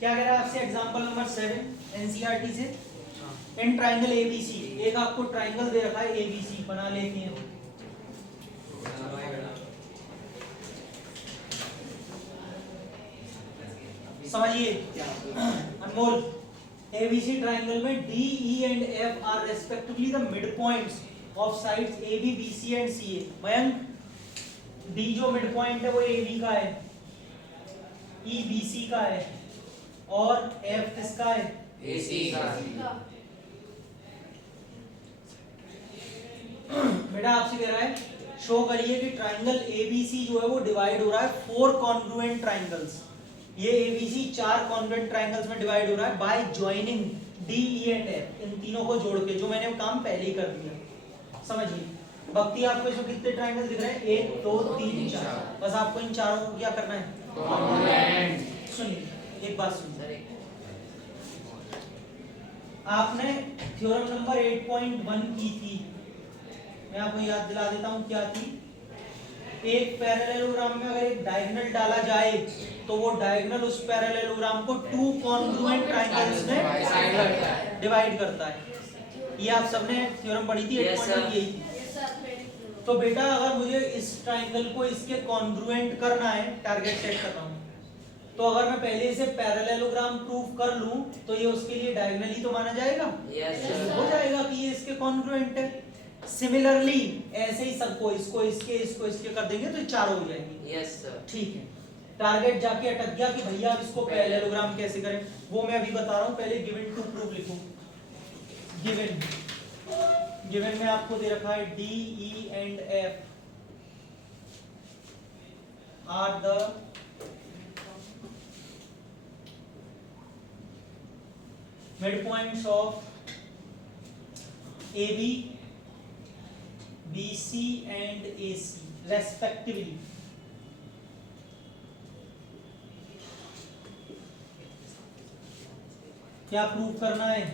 क्या कह रहा है आपसे एग्जांपल नंबर 7 एनसीईआरटी से, इन ट्राइंगल एबीसी, एक आपको ट्राइंगल दे रखा है एबीसी, बना लेते हैं। समझिए अनमोल, एबीसी ट्राइंगल में D E and F are respectively the mid points of sides A B B C and C A. Mayank, D जो मिड पॉइंट है वो ए बी का है, ई बी सी का है, और एफ किसका है? ए सी का। बेटा आपसे कह रहा है शो करिए कि ट्राइंगल एबीसी जो है वो डिवाइड हो रहा है 4 कॉन्ग्रुएंट ट्राइंगल्स। ये एबीसी 4 कॉन्ग्रुएंट ट्राइंगल्स में डिवाइड हो रहा है by joining D E and F, इन तीनों को जोड़ के, जो मैंने काम पहले ही कर दिया। समझिए भक्ति, आपको इसमें कितने ट्राइंगल दिख रहे हैं? 1 2 3 4। बस आपको इन चारों को क्या करना है? कॉन्ग्रुएंट। सुनिए एक बात सुनिए, आपने थ्योरम नंबर 8.1 की थी, मैं आपको याद दिला देता हूं क्या थी। एक पैरेललोग्राम में अगर एक डायगोनल डाला जाए तो वो डायगोनल उस पैरेललोग्राम को 2 कॉन्ग्रुएंट ट्रायंगल्स में डिवाइड करता है। ये आप सबने थ्योरम पढ़ी थी 8.1 यही थी। तो बेटा अगर मुझे इस ट्रायंगल को इसके कॉन्ग्रुएंट करना है, टारगेट सेट कर रहा हूं, तो अगर मैं पहले इसे पैरेललोग्राम प्रूव कर लूं तो ये उसके लिए डायगोनल ही तो माना जाएगा। हो जाएगा कि ये इसके कॉन्ग्रुएंट है। सिमिलरली ऐसे ही सबको, इसको इसके कर देंगे तो चारों हो जाएंगे। Yes sir. ठीक है, टारगेट जाके अटक गया कि भैया अब इसको पैरेललोग्राम कैसे करें, वो मैं अभी बता रहा हूं। पहले गिवन टू प्रूफ लिखो। गिवन में आपको दे रखा है D E and F are the midpoints of AB, BC and AC respectively. क्या प्रूव करना है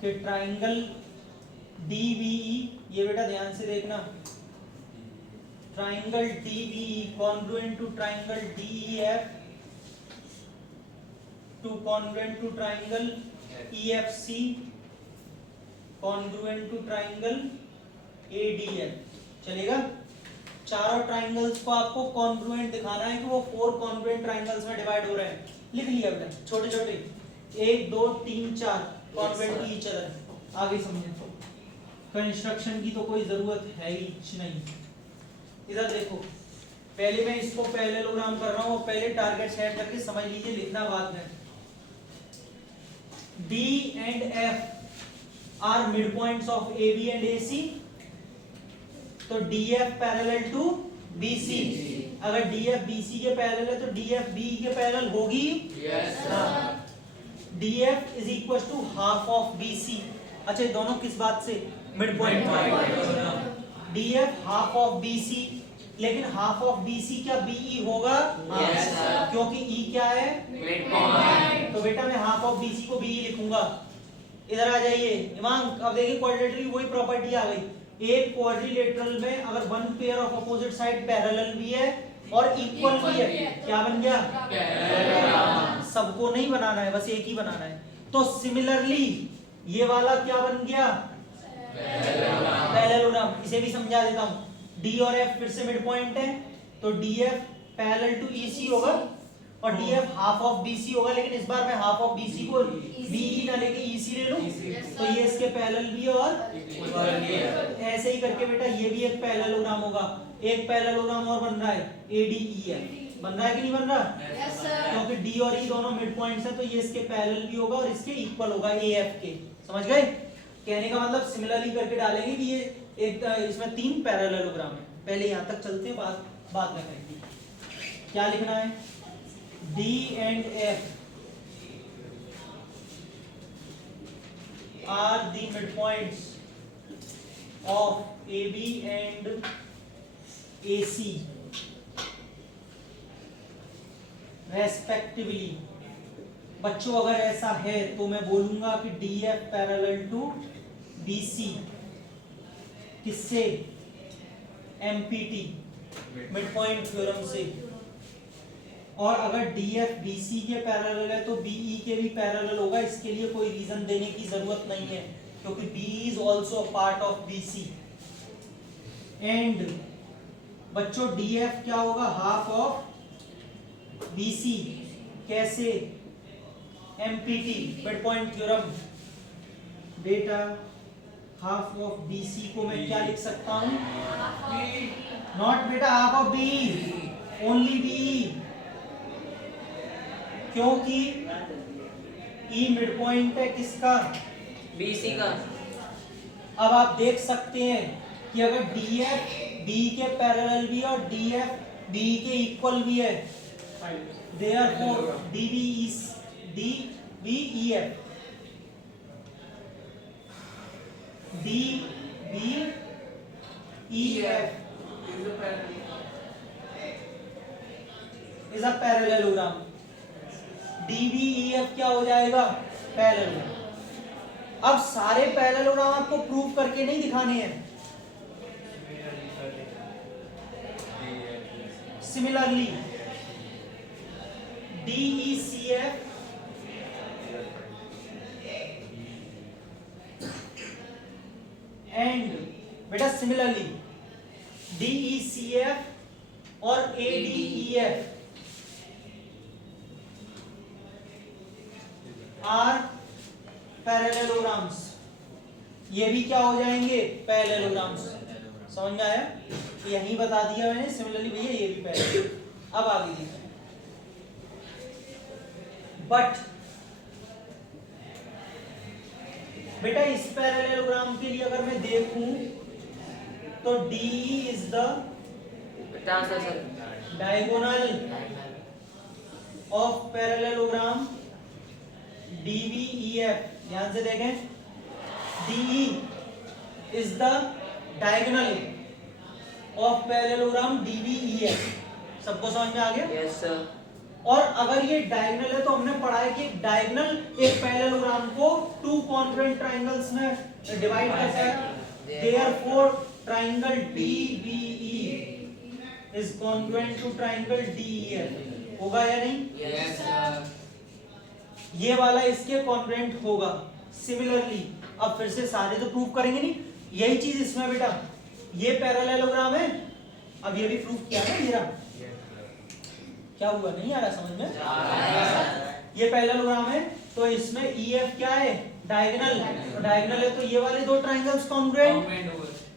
कि ट्राइंगल DBE, ये बेटा ध्यान से देखना, triangle DBE congruent to triangle DEF to congruent to triangle EFC congruent to triangle ADF। चलेगा? चारों ट्राइंगल्स को आपको कॉन्ग्रुएंट दिखाना है कि वो 4 कॉन्ग्रुएंट ट्राइंगल्स में डिवाइड हो रहे हैं। लिख लिया बेटा, छोटे छोटे 1 2 3 4 कॉन्ग्रुएंट टू ईच अदर। आगे समझें, कंस्ट्रक्शन की तो कोई जरूरत है ही नहीं। इधर देखो, पहले मैं इसको पैरेललोग्राम कर रहा हूँ, पहले टारगेट सेट करके समझ लीजिए, लिखना बाद में। D and F are midpoints of AB and AC, तो DF पैरेलल टू BC। अगर DF BC के पैरेलल है तो DF BE के पैरेलल होगी। Yes sir. DF is equals to half of BC। अच्छा, ये दोनों किस बात से? Mid point. DF half of BC, लेकिन हाफ ऑफ BC क्या BE होगा? Yes, sir। क्योंकि E क्या है? Mid point. तो बेटा मैं हाफ ऑफ BC को BE लिखूंगा। इधर आ जाइए इमाम, अब देखिए क्वाड्रिलेटरल की वही प्रॉपर्टी आ गई। एक क्वाड्रिलेटरल में अगर one pair of opposite side parallel भी है और इक्वल भी है, क्या बन गया? पैरेललोग्राम। सबको नहीं बनाना है, बस एक ही बनाना है। तो सिमिलरली ये वाला क्या बन गया? पैरेललोग्राम। इसे भी समझा देता हूं। D और F फिर से मिड पॉइंट है, तो DF पैरेलल टू EC होगा और DF हाफ ऑफ BC होगा, लेकिन इस बार मैं हाफ ऑफ BC को BE ना लेके EC ले लूं, तो ये इसके पैरेलल भी और ऐसे ही करके बेटा ये भी एक पैरेललोग्राम होगा। एक पैरेललोग्राम और बन रहा है ADEF। बन रहा है कि नहीं बन रहा? Yes sir. क्योंकि D और E दोनों मिड पॉइंट्स हैं, तो ये इसके पैरेलल भी होगा और इसके इक्वल होगा AF के। समझ गए? कहने का मतलब सिमिलरली करके डालेंगे कि ये एक इसमें 3 पैरेललोग्राम है। पहले यहां तक चलते हैं, बाद में करेंगे। क्या लिखना है? D and F are the midpoints of AB and AC respectively। बच्चों अगर ऐसा है तो मैं बोलूंगा कि DF पैरेलल टू BC किससे? MPT, मिड पॉइंट थ्योरम से। और अगर DF BC के पैरेलल है तो BE के भी पैरेलल होगा। इसके लिए कोई रीजन देने की जरूरत नहीं है क्योंकि BE is also a part of BC। And बच्चों DF क्या होगा? Half of BC। कैसे? MPT mid point theorem. बेटा हाफ ऑफ BC को मैं क्या लिख सकता हूं? नॉट बेटा half of B, only B, क्योंकि E मिड पॉइंट है किसका? BC का। अब आप देख सकते हैं कि अगर DF B के पैरेलल भी है और DF B के इक्वल भी है, therefore DBEF DBEF is a parallelogram। DBEF क्या हो जाएगा? पैरेलल। अब सारे पैरेललोग्राम आपको प्रूव करके नहीं दिखाने हैं। सिमिलरली DECF एंड बेटा सिमिलरली DECF और ADEF आर पैरेललोग्राम्स। ये भी क्या हो जाएंगे? पैरेललोग्राम्स। समझ में आया? यही बता दिया मैंने। सिमिलरली भैया ये भी पैरेलल। अब आगे देखते हैं। बट बेटा इस पैरेललोग्राम के लिए अगर मैं देखूं तो DE is the diagonal of parallelogram DBEF। ध्यान से देखें, DE is the diagonal of parallelogram DBEF। सबको समझ में आ गया? Yes sir. और अगर ये डायगोनल है तो हमने पढ़ा है कि डायगोनल एक पैरेललोग्राम को टू कॉन्ग्रुएंट ट्रायंगल्स में डिवाइड करता है। Therefore triangle DBE is congruent to triangle DEF। होगा या नहीं? Yes sir. ये वाला इसके कॉन्ग्रुएंट होगा। सिमिलरली अब फिर से सारे तो प्रूव करेंगे नहीं, यही चीज इसमें बेटा ये पैरेललोग्राम है। अब ये भी प्रूव किया ना मेरा। क्या हुआ? नहीं आ रहा समझ में? ये पैरेललोग्राम है तो इसमें EF क्या है? डायगोनल। तो डायगोनल है तो ये वाले दो ट्रायंगल्स कॉन्ग्रुएंट।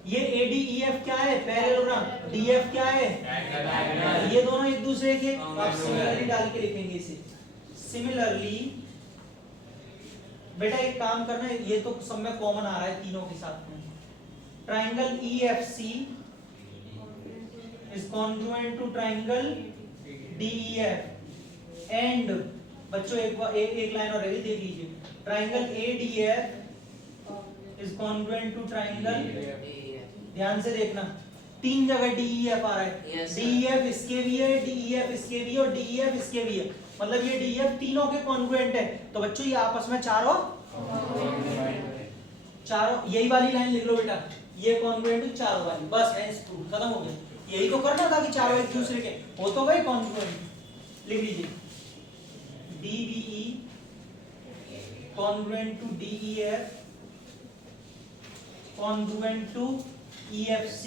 ये ADEF क्या है? पैरेललोग्राम। DF क्या है? ये दोनों एक दूसरे के। आप सिमिलरली डाल के लिखेंगे इसे। सिमिलरली बेटा एक काम करना है, ये तो सब में कॉमन आ रहा है तीनों के साथ में। Triangle EFC is congruent to triangle DEF and बच्चों एक लाइन और रही, देख लीजिए। Triangle ADF is congruent to triangle, ध्यान से देखना, तीन जगह DEF आ रहा है। Yes, sir. DEF इसके भी है, DEF इसके भी और DEF इसके भी है। मतलब ये DEF तीनों के कॉन्ग्रुएंट है। तो बच्चों ये आपस में चारों यही वाली लाइन लिख लो बेटा, ये कॉन्ग्रुएंट है चारों वाली। बस हेंस प्रूफ खत्म हो गया। यही तो करना था कि चारों एक दूसरे के हो तो गए कॉन्ग्रुएंट। लिख लीजिए DBE congruent to DEF congruent to EFC।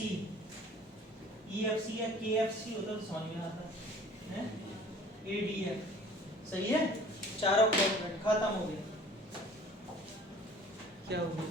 EFC या KFC होता तो समझ में आता है। ADF सही है। चारों कॉन्ग्रुएंट खत्म हो गए। क्या हो गया?